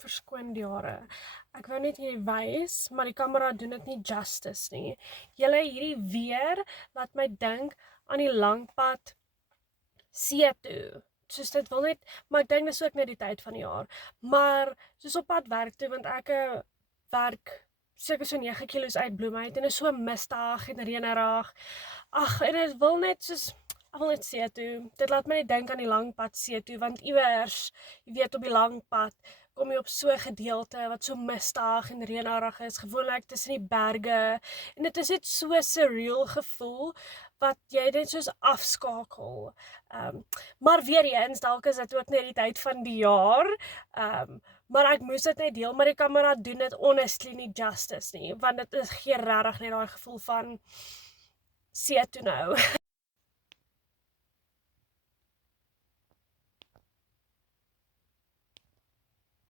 verskoon die jare. Ek wou net hierdie wys, maar die kamera doen dit nie justice nie. Julle hierdie weer laat my dink aan die langpad see toe. Soos dit wil net, maar ek dink dis ook net die tyd van die jaar. Maar soos op pad werk toe, want ek werk seker so 9 kilos uit Bloemhout en is so mistig en reënerig. Ag, en dit wil net soos ek wil net see toe. Dit laat my net dink aan die langpad see toe, want iewers, jy weet op die langpad kom jy op so 'n gedeelte wat so mistig en reënerig is, gewoonlik tussen die berge. En dit is net so 'n surreal gevoel wat jy net soos afskakel. Maar weer eens, dalk is dit ook net die tyd van die jaar. Maar ek moes dit net deel, maar die kamera doen dit honestly nie justice nie, want dit is gee regtig net daai gevoel van see toe nou.